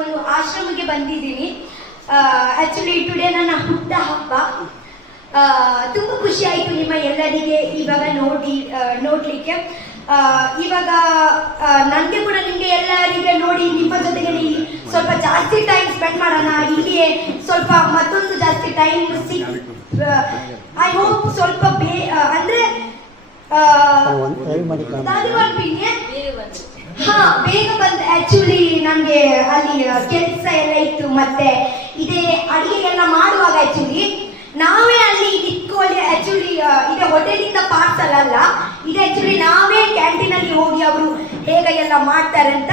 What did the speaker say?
ಒಂದು ಆಶ್ರಮಕ್ಕೆ ಬಂದಿದ್ದೀನಿ. ಆಕ್ಚುಲಿ ಟುಡೇ ನನ್ನ ಹುಟ್ಟ ಹಬ್ಬ. ತುಂಬಾ ಖುಷಿ ಆಯ್ತು ನಿಮ್ಮ ಎಲ್ಲರಿಗೆ ಇವಾಗ ನೋಡ್ಲಿಕ್ಕೆ. ಇವಾಗ ನನಗೆ ಕೂಡ ನಿಮ್ಗೆ ಎಲ್ಲರಿಗೆ ನೋಡಿ ನಿಮ್ಮ ಜೊತೆಗೆ ಸ್ವಲ್ಪ ಜಾಸ್ತಿ ಟೈಮ್ ಸ್ಪೆಂಡ್ ಮಾಡೋಣ, ಇಲ್ಲಿಯೇ ಸ್ವಲ್ಪ ಮತ್ತೊಂದು ಜಾಸ್ತಿ ಟೈಮ್ ಐ ಹೋಪ್ ಸ್ವಲ್ಪ ಅಂದ್ರೆ ಬೇಗ ಬಂದ್. ಆಕ್ಚುಲಿ ನಮ್ಗೆ ಅಲ್ಲಿ ಕೆಲಸ ಎಲ್ಲ ಇತ್ತು, ಮತ್ತೆ ಇದೇ ಅಡಿಗೆ ಎಲ್ಲ ಮಾಡುವಾಗ ಆಕ್ಚುಲಿ ನಾವೇ ಅಲ್ಲಿ ಇಟ್ಕೊಳ್ಳಿ. ಆಕ್ಚುಲಿ ಇದೆ ಹೋಟೆಲಿಂದ ಪಾರ್ಸಲ್ ಅಲ್ಲ, ಇದೆ ಆಕ್ಚುಲಿ ನಾವೇ ಕ್ಯಾಂಟೀನ್ ಅಲ್ಲಿ ಹೋಗಿ ಅವರು ಹೇಗೆ ಎಲ್ಲ ಮಾಡ್ತಾರೆ ಅಂತ